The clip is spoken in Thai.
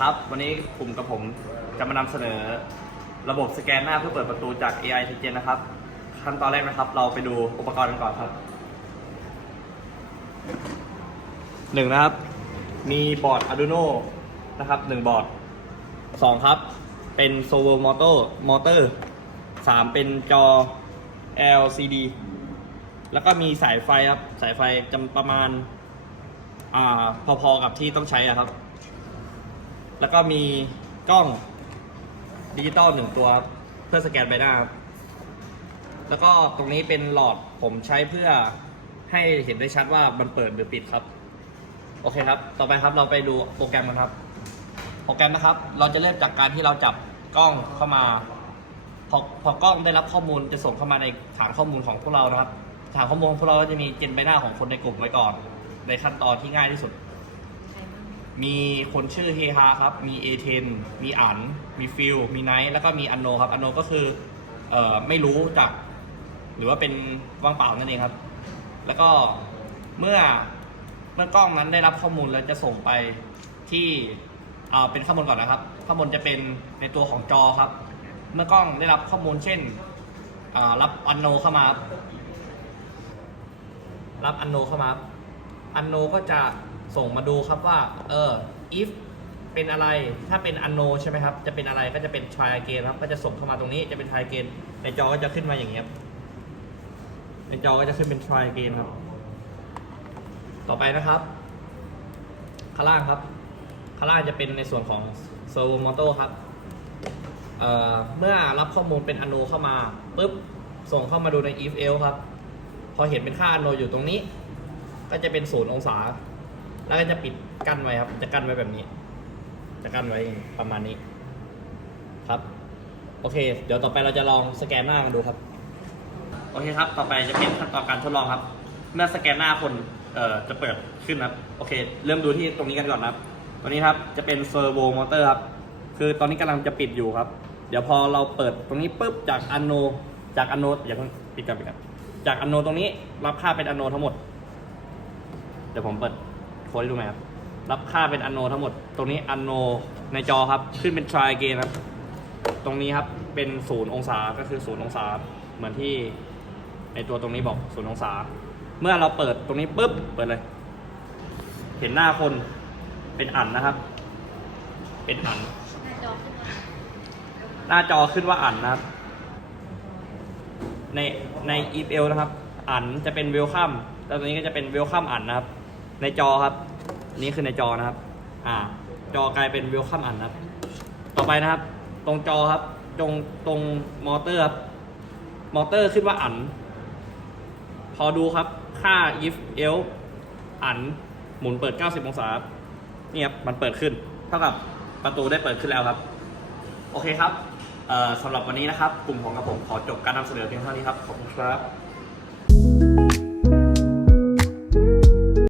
ครับ วันนี้กลุ่มกับผมจะมานำเสนอระบบสแกนหน้าเพื่อเปิดประตูจาก AI t 10นะครับ ขั้นตอนแรกนะครับ เราไปดูอุปกรณ์กันก่อนครับหนึ่งนะครับ มีบอร์ด Arduino นะครับหนึ่งบอร์ดสองครับ เป็น servo motor motor สามเป็นจอ LCD แล้วก็มีสายไฟครับ สายไฟจำประมาณ อ่า พอๆกับที่ต้องใช้อะครับ แล้วก็มีกล้องดิจิตอลหนึ่งตัวเพื่อสแกนใบหน้าครับแล้วก็ตรงนี้เป็นหลอดผมใช้เพื่อให้เห็นได้ชัดว่ามันเปิดหรือปิดครับ โอเคครับ ต่อไปครับเราไปดูโปรแกรมกันครับ โปรแกรมนะครับ เราจะเริ่มจากการที่เราจับกล้องเข้ามา พอพอกล้องได้รับข้อมูลจะส่งเข้ามาในฐานข้อมูลของพวกเรานะครับ ฐานข้อมูลของพวกเราจะมีเจนใบหน้าของคนในกลุ่มไว้ก่อน ในขั้นตอนที่ง่ายที่สุด มีคนชื่อเฮฮาครับ มีเอเทนมีอัน มีฟิล มีไนท์แล้วก็มีอันโนครับอันโนก็คือเอ่อไม่รู้จัก หรือว่าเป็นว่างเปล่านั่นเองครับ แล้วก็เมื่อเมื่อกล้องนั้นได้รับข้อมูลแล้วจะส่งไปที่เอ่อเป็นข้อมูลก่อนนะครับ ข้อมูลจะเป็นในตัวของจอครับ เมื่อกล้องได้รับข้อมูลเช่นอ่ารับอันโนเข้ามาครับรับอันโนเข้ามาครับอันโนก็จะ ส่งมาดูครับว่า เออ if เป็นอะไร ถ้าเป็นอันโนใช่ไหมครับ จะเป็นอะไรก็จะเป็น try again ครับ ก็จะส่งเข้ามาตรงนี้ จะเป็น try again ในจอก็จะขึ้นมาอย่างเงี้ยในจอก็จะขึ้นเป็น try again ครับ ต่อไปนะครับ ข้างล่างครับ ข้างล่างจะเป็นในส่วนของ servo motor ครับเเมื่อรับข้อมูลเป็นอโนเข้ามาปุ๊บ ส่งเข้ามาดูใน if else ครับ พอเห็นเป็นค่าอโนอยู่ตรงนี้ ก็จะเป็นศูนย์องศา แล้วก็จะปิดกั้นไว้ครับ จะกั้นไว้แบบนี้ จะกั้นไว้ประมาณนี้ ครับ โอเค เดี๋ยวต่อไปเราจะลองสแกนหน้ากันดูครับ โอเคครับ ต่อไปจะเป็นขั้นตอนการทดลองครับ เมื่อสแกนหน้าคนเอ่อจะเปิดขึ้นครับ โอเค เริ่มดูที่ตรงนี้กันก่อนครับ ตัวนี้ครับจะเป็นเซอร์โวมอเตอร์ครับ คือตอนนี้กำลังจะปิดอยู่ครับ เดี๋ยวพอเราเปิดตรงนี้ปุ๊บจากอันโน จากอันโนอย่าเพิ่งปิดกันปิดกันจากอันโนตรงนี้รับค่าเป็นอันโนทั้งหมด เดี๋ยวผมเปิด โค้ดให้ดูไหมครับ รับค่าเป็นอันโนทั้งหมด ตรงนี้อันโนในจอครับ ขึ้นเป็น try again ครับ ตรงนี้ครับ เป็นศูนย์องศา ก็คือศูนย์องศา เหมือนที่ในตัวตรงนี้บอกศูนย์องศา เมื่อเราเปิดตรงนี้ปุ๊บ เปิดเลย เห็นหน้าคนเป็นอันนะครับ เป็นอัน หน้าจอขึ้นว่าอันนะครับ ในใน e f l นะครับ อันจะเป็น welcome แล้วตัวนี้ก็จะเป็น welcome อันนะครับ ในจอครับ นี่คือในจอนะครับ อ่า จอกลายเป็น welcome อันนะครับ ต่อไปนะครับ ตรงจอครับ ตรงตรงมอเตอร์ครับ มอเตอร์ขึ้นว่าอัน พอดูครับ ค่า if else อัน หมุนเปิด 90 องศาครับนี่ครับ มันเปิดขึ้น เท่ากับประตูได้เปิดขึ้นแล้วครับ โอเคครับสำหรับวันนี้นะครับ กลุ่มของกระผมขอจบการนำเสนอเพียงเท่านี้ครับ ขอบคุณครับ